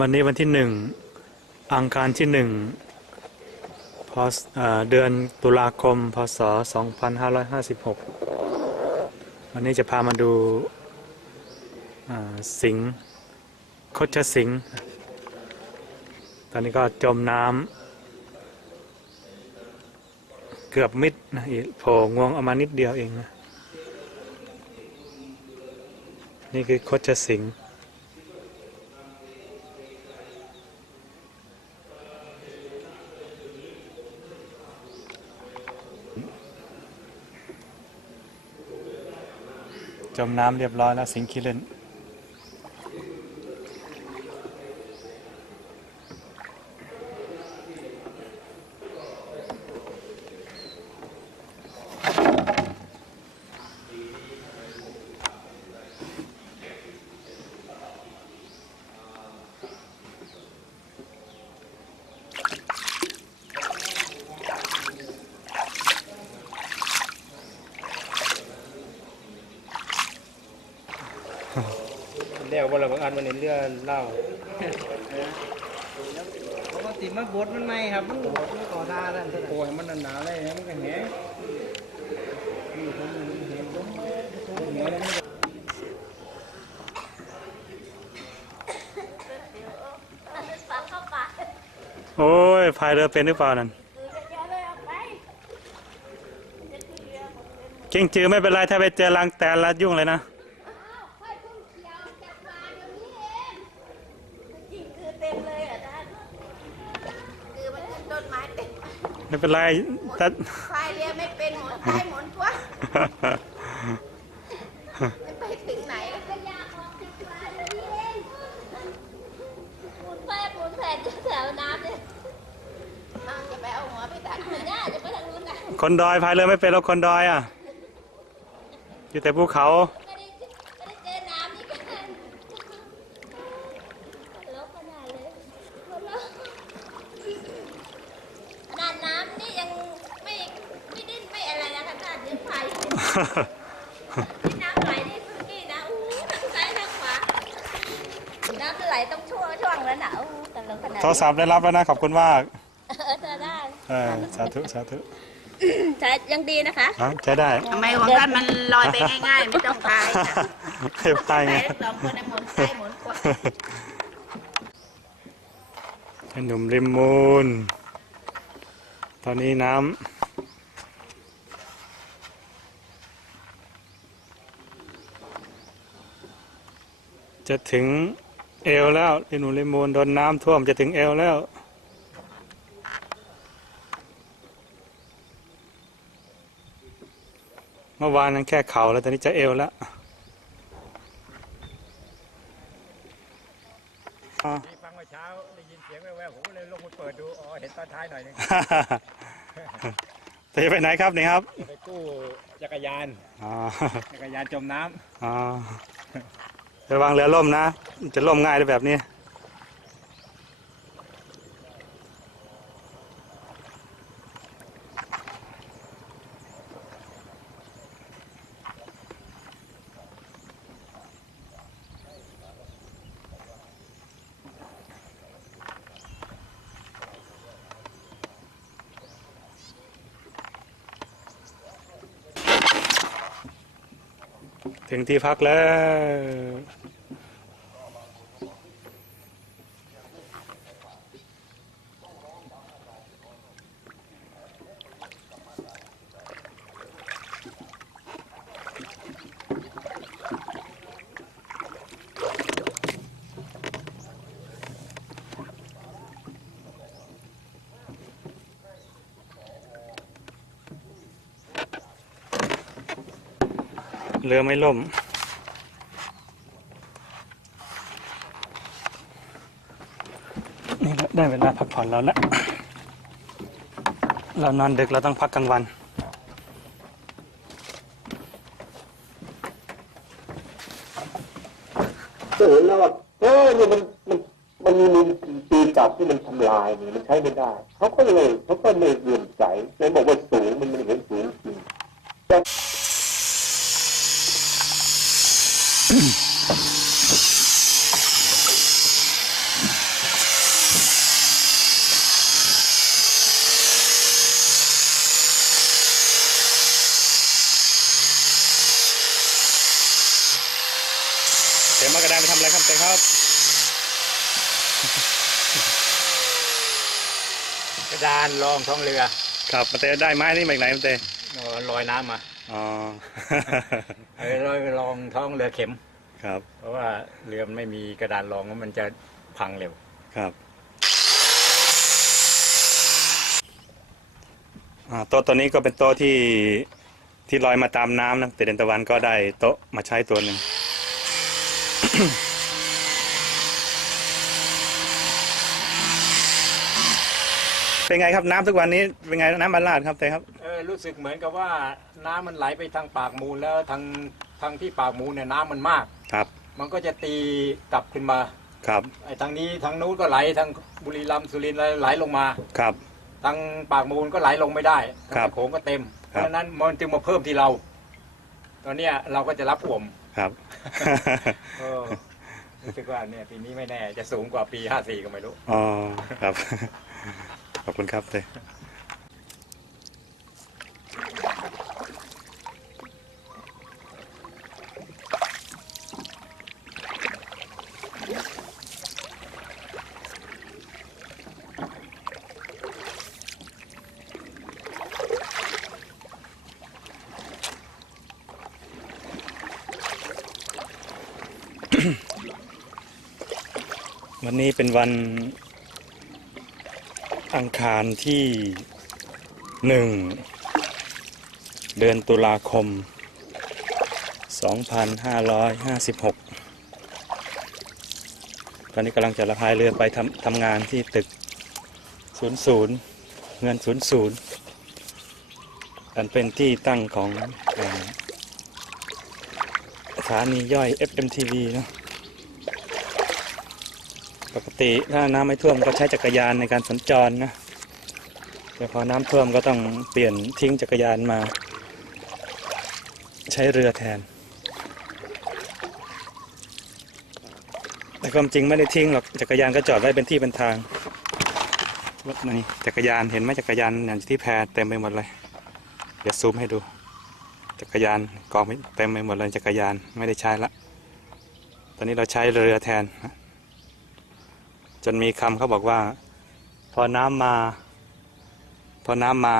วันนี้วันที่หนึ่งอังคารที่หนึ่งพศเอ่อเดือนตุลาคม พศ 2556 วันนี้จะพามาดูสิงห์คชสิงตอนนี้ก็จมน้ำเกือบมิดนะโผล่งวงออกมานิดเดียวเองนะนี่คือคชสิงห์ จมน้ำเรียบร้อยแล้วสิงคิเลน เรียกว่าเราบางอันมันในเรื่องเล่าปกติมันบดมันไม่ครับ มันมันก่อหน้านั่นเท่านั้นโอ้ยมันหนาๆเลยมันก็แหงโอ้ยพายเรือเป็นหรือเปล่านั่นเก่งจือไม่เป็นไรถ้าไปเจอรังแตนแล้วยุ่งเลยนะ คือเต็มเลยอะท่านคือมันขึ้นต้นไม้เต็ม ไม่เป็นไรถ้าพายเรือไม่เป็นหมุนซ้ายหมุนขวาจะไปถึงไหนก็ยากออกจากมาเดี๋ยวนี้เองหมุนไปหมุนแผ่นจะแถวน้ำเนี่ยอ้าวจะไปเอาหัวไปตัดหัวหน้าจะไปทางนู้นนะคนดอยพายเรือไม่เป็นแล้วคนดอยอะอยู่แต่ภูเขา ไม่ได้ไม่ได้เจอน้ำนี่กันลบขนาดเลยขนาดน้ำนี่ยังไม่ไม่ดิ้นไม่อะไรนะขนาดยังพายอยู่ ที่ น้ำไหลนี่คือนี่นะอู้ทางซ้ายทางขวาน้ำไหลต้องช่วงช่วงแล้วนะอู้แต่ละขนาดโทรศัพท์ได้รับแล้วนะขอบคุณมากเออเธอได้เออสาธุสาธุใช้ยังดีนะคะอ๋อใช้ได้ ทำไมของท่านมันลอยไปง่ายๆ ไม่ต้องพายค่ะให้พายไงใส่สองคนนะหมุนซ้ายหมุนขวาไอ้หนุ่มริมมูลตอนนี้น้ำ จะถึงเอวแล้วไอ้หนุ่มริมมูลโดนน้ำท่วมจะถึงเอวแล้ว เมื่อวานนั้นแค่เข่าแล้วตอนนี้จะเอวแล้วอ่าที่ฟังเมื่อเช้าได้ยินเสียงแว่วๆผมก็เลยลงมาเปิดดูอ๋อเห็นตอนท้ายหน่อยหนึงจะไปไหนครับนี่ครับไปกู้จักรยานอ๋อจักรยานจมน้ำอ๋อ ระวังเรือล่มนะ จะล่มง่ายเลยแบบนี้ ถึงที่พักแล้ว เรือไม่ล่ม นี่แหละได้เวลาพักผ่อนเราแล้วเรานอนดึกเราต้องพักกลางวันเห็นแล้วว่าเออเนี่ยมันมันมันมีมีปีจับที่มันทำลายเนี่ยมันใช้ไม่ได้เขาก็เลยเขาก็เลยเลื่อใสเลยบอกว่าสูงมันมันเห็น เต็มมากระดานไปทำอะไรครับเต็มครับ กระดานรองท้องเรือ ครับมาเต้ได้ไม้นี่มาจากไหนมาเต้เลอยน้ำมา อ๋อเออลอยรองท้องเรือเข็ม ครับ เพราะว่าเรือมันไม่มีกระดานรองแล้วมันจะพังเร็ว ครับอ่าโต๊ะตัวนี้ก็เป็นโต๊ะที่ที่ลอยมาตามน้ำนะแต่เดนตะวันก็ได้โต๊ะมาใช้ตัวหนึ่ง เป็นไงครับน้ำทุกวันนี้เป็นไงน้ำบรรลาดครับเต้ครับเออ รู้สึกเหมือนกับว่าน้ำมันไหลไปทางปากมูลแล้วทางทางที่ปากมูลเนี่ยน้ำมันมาก ครับมันก็จะตีกลับขึ้นมาครับไอ้ทางนี้ทางนู้นก็ไหลทางบุรีรัมย์สุรินทร์ไหลไหลลงมา ครับ ทางปากมูลก็ไหลลงไม่ได้ครับทางโขงก็เต็ม เพครับ ราะฉะนั้นมันจึงมาเพิ่มที่เรา ตอนเนี้ยเราก็จะรับอ่วมครับ เออรู้สึกว่าเนี่ยปีนี้ไม่แน่จะสูงกว่าปี 54 ก็ไม่รู้ อ๋อครับ ขอบคุณครับเต้ วันนี้เป็นวันอังคารที่หนึ่งเดือนตุลาคม 2556 ตอนนี้กำลังจะระพายเรือไปทำทำงานที่ตึก 00 เงิน 00อันเป็นที่ตั้งของสถานีย่อย FMTV เนอะ ปกติถ้าน้ำไม่ท่วมก็ใช้จักรยานในการสัญจรนะแต่พอน้ำท่วมก็ต้องเปลี่ยนทิ้งจักรยานมา ใช้เรือแทน แต่ความจริงไม่ได้ทิ้งหรอกจักรยานก็จอดไว้เป็นที่เป็นทางรถนี่จักรยานเห็นไหมจักรยานอย่างที่แพเต็มไปหมดเลย เดี๋ยวซูมให้ดู จักรยานกองไปเต็มไปหมดเลยจักรยานไม่ได้ใช้ละ ตอนนี้เราใช้เรือแทนนะ จนมีคำเขาบอกว่า พอน้ำมา พอน้ำมา